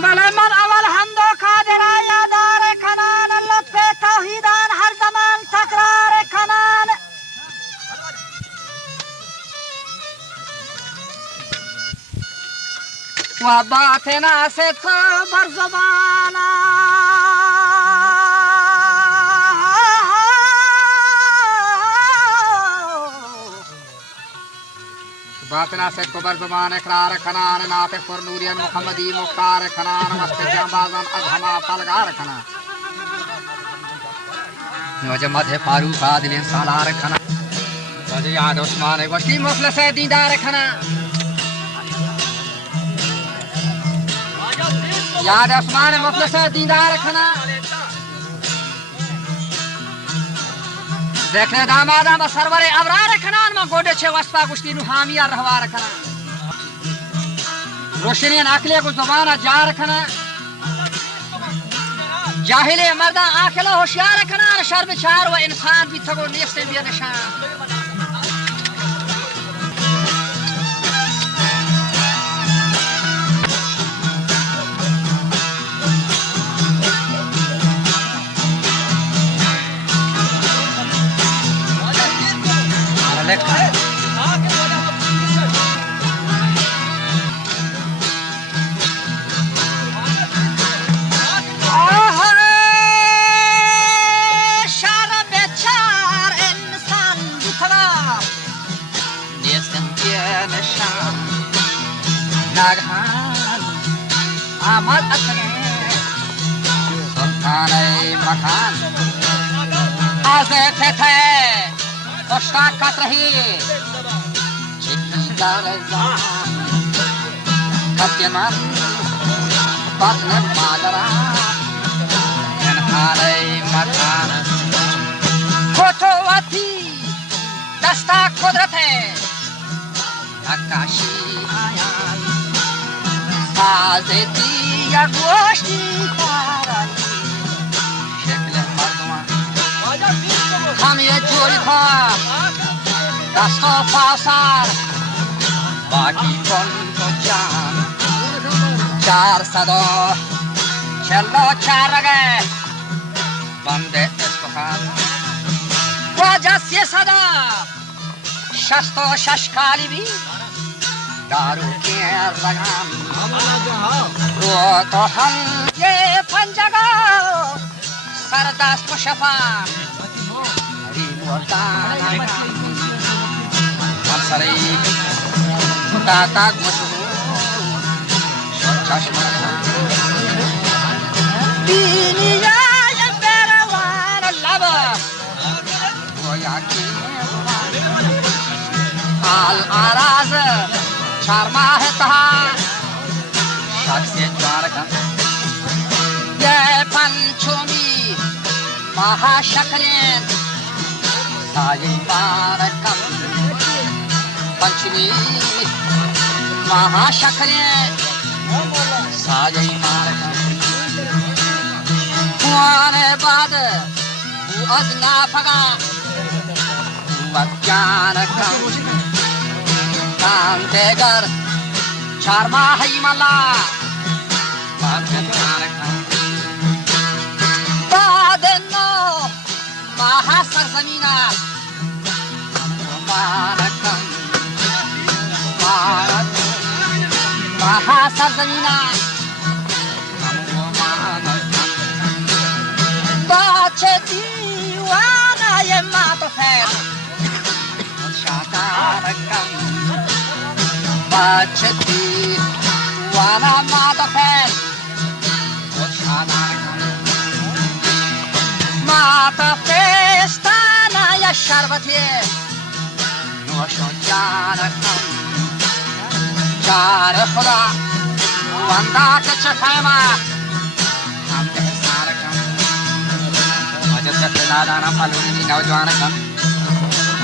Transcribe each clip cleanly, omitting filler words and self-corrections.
بله من اول حمد و قادر یادار کنان لطف توحیدان هر زمان تکرار کنان و باطن صدق بر زبانا باطن صدق بر زبان اقرار کنان ناطق پر نوری محمدی مختار کنان مست جانبازان از ہما پلگار کنان نوجه مدح فاروق عادل سالار کنان نوجه یاد عثمان وشی مفلس دیندار کنان یاد عثمان مفلس دیندار کنان ذکر دامادم و سرور ابرار کنان ما گوده چه وصفا گشتی نوحامی رهوار کنان روشنی عقل کو زبان جار کنان جاهل مردان عاقل و ہوشیار کنان شرم چار و انسان بھی تھگو نیست بی نشان آمد اتنه سلطان مکان از فتح کشتا کت رهی چکی در زمان کتی من بطن مادران انحال مکان کتواتی دستا قدرت نکاشی آیان سازتی یا گوشتی کارایی شکل مردمان هم یه جوری کن دست و پاسر باقی کن تو جان 444 رگه بنده اسکخان واجه 366 کالی بی دارو کے رگان رو تو ہم یہ پنجگا سردست مشفا ریموتان منصری تاتاک مشهور چشم بینی یا بروان لبا گویا کی العراض 4 ماه تها شخص جارکن یه پنچمی ماها شکرین سایی بارکن پنچمی ماها شکرین سایی بارکن خوان بعد او از نافقا و جانکن دیگر 4 ماهی ملا بعد 9 ماه سرزمین مبارکم ماه سرزمین بچه دیوانه ما تو خیر شاکرکم بچتی وانا ما دفن ما تفستانا یا شربتی نوشو جانکم جان خدا واندا کچ خیمه هم احسارکم مجد جتنا دانا پلونی نوجوانکم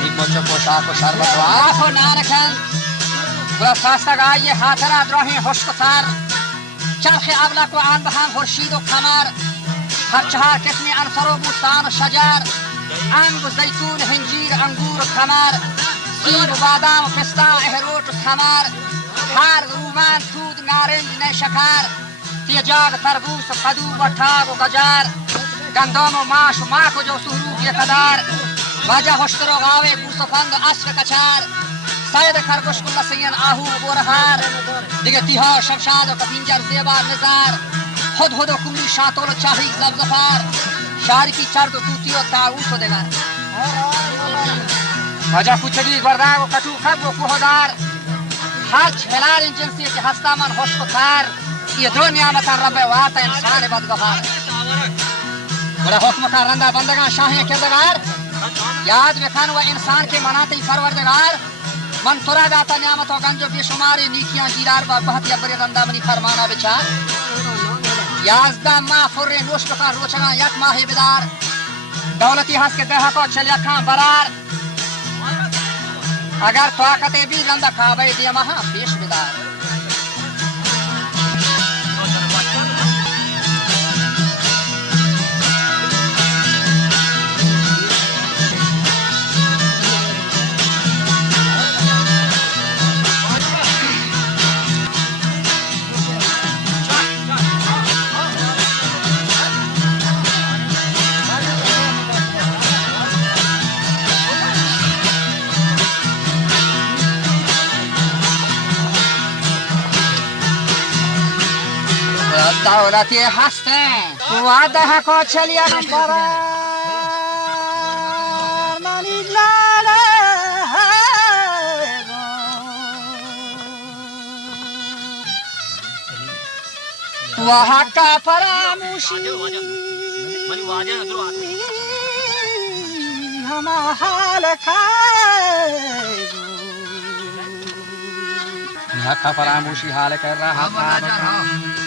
نیکوچو پوشاک و شربت و آفو نانکم برفاستگاه یه خاطر ادراهی خوشگتر چرخ ابلک و آن به هم خورشید و کمر هر 4 قسمی عنصر و بوستان و شجر انگ و زیتون هنجیر انگور و کمر سیب و بادام و پستا اهروت و ثمر هر رومن تود نارنج نیشکر तेजाग तरबूज कदू वठाग गजार गंदम माश माको जो सुहरू ये कदार वाजा होश्तरो गावे कुसफंद अश्व कचार सैयद खरगोश कुल्ला सैयन आहू बोरहार दिगे तिहा शमशाद कपिंजर सेवा निजार खुद खुद कुमी शातोल चाही जबजफार शार की चर्द तूतियो ताऊस देगा वाजा कुचड़ी वरदाग कटू खब कुहदार हर छलार जिनसी के हस्तामन होश्तकार ये दुनिया में रब वाता इंसान बदगफार बड़ा हुक्म का रंदा बंदगा शाही किरदार याद रखन व इंसान के मनाते परवरदिगार मन तुरा दाता नियामत और गंजो बेशुमार नीकियां जीरार व बहुत यबरे रंदा बनी फरमाना विचार याजदा माफुर नोश का रोचना यक माहे बिदार दौलती हंस के देहा को चलिया खां बरार अगर ताकते भी रंदा खावे दिया महा पेश बिदार दौलती हंसते वादा को चलिया वहाँ का फरामोशी हम हाल यहाँ का फरामोशी हाल कर रहा था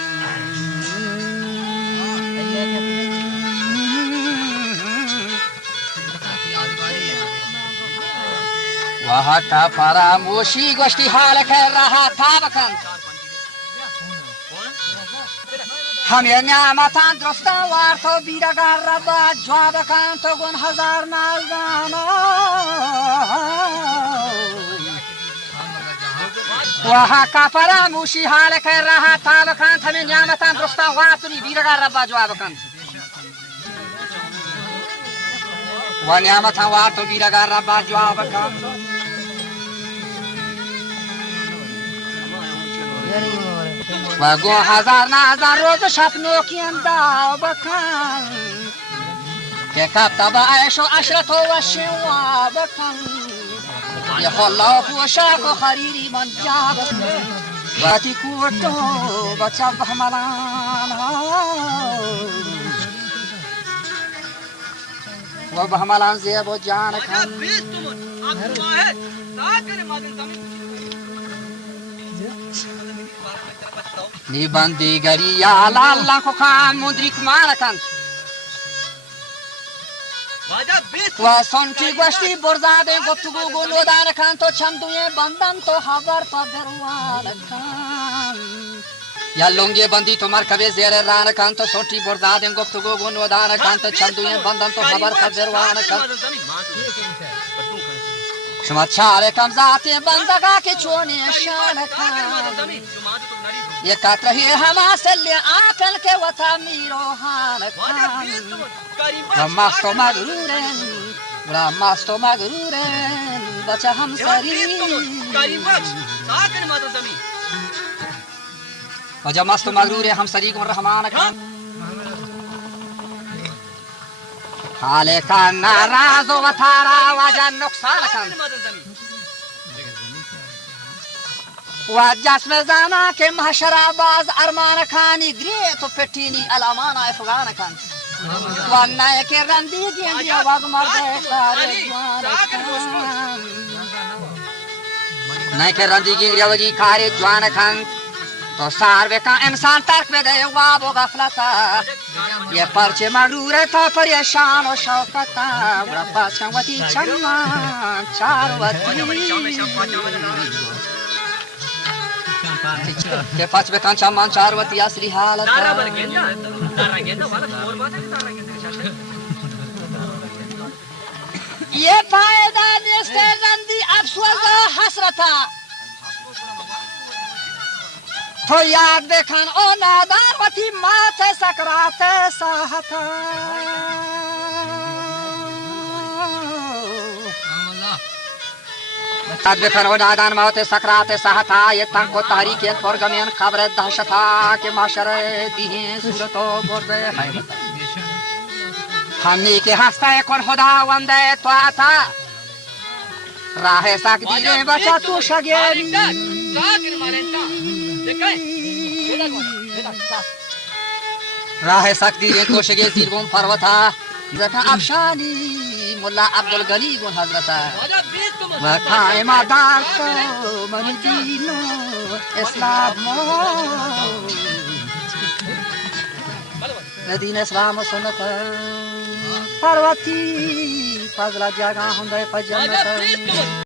वहाँ का फरामोशी गोष्ठी हाल कर रहा था बखन हम ये न्यामता दुरुस्ता वार तो बीरगार रब्बा जवाब कान तो गुन हजार नाज़ानो वहाँ का फरामोशी हाल कर रहा था बखन हम ये न्यामता दुरुस्ता वार तो बीरगार रब्बा जवाब कान वह न्यामता वार तो बीरगार रब्बा जवाब कान वगो हजार नाजार रोज सपनों की अंदाव बखान के कतबा ऐशो अशरतो वशिवा बखान ये खल्ला पोशाक खरीरी मन जाब वाती कुटो बचा बहमलान वो बहमलान ज़ेबो जान खान निबंदी गरिया लाला को खान मुद्रिक मारकन वसंती गोष्ठी बुर्जादे गुफ्तगू गुलोदान खान तो छंदुए बंदन तो खबर तो दरवान खान या लुंगे बंदी तो मरकबे ज़ेरे रान खान तो सोटी बुर्जादे गुफ्तगू गुलोदान खान तो छंदुए बंदन तो खबर तो दरवान खान शुमाचारे कम जाते बंदगा के चोने शान खान ये कात रही हमारे लिए आकल के वता मीरो हान खान मस्तो मगरूरन बचा हम सरी वजह मस्तो मगरूर हम सरी को रहमान खान हाले का नाराज वथारा वजह नुकसान खान वाजस में जाना के महशराबाज अरमान खानी ग्रे तो पेटीनी अलामाना अफगान खान वन्ना के रंदी गेंदिया वाग मर्दे सारे जवान नहीं के रंदी गेंदिया वजी खारे जवान खान तो सारवे का इंसान तर्क में गए वाबो गफलता ये परचे मगरूर था परेशान और शौकता बड़ा पाचवती चम्मा चारवती के पांच में कांचा मान चारवती आसरी हालत ये फायदा देते रंदी अफसोस हसरता हो याद देखन ओ नादान वती माथे सकराते साहता याद देखन ओ नादान माथे सकराते साहता ये तंको तारीख ये परगमियन खबर दहशता के माशरे दिहे सूरतो गोरदे है हमनी के हंसता है कौन खुदा वंदे तो आता राहे साक दिने बचा तू शगेरी राहे साक दिने तो शगे जीवन पर्वता जता अफशानी मुल्ला अब्दुल गनी गुन हजरता वखाए मादार को मन दीनो इस्लाम दीन इस्लाम सुन्नत पर्वती फजला जगह हुंदे पजन्नत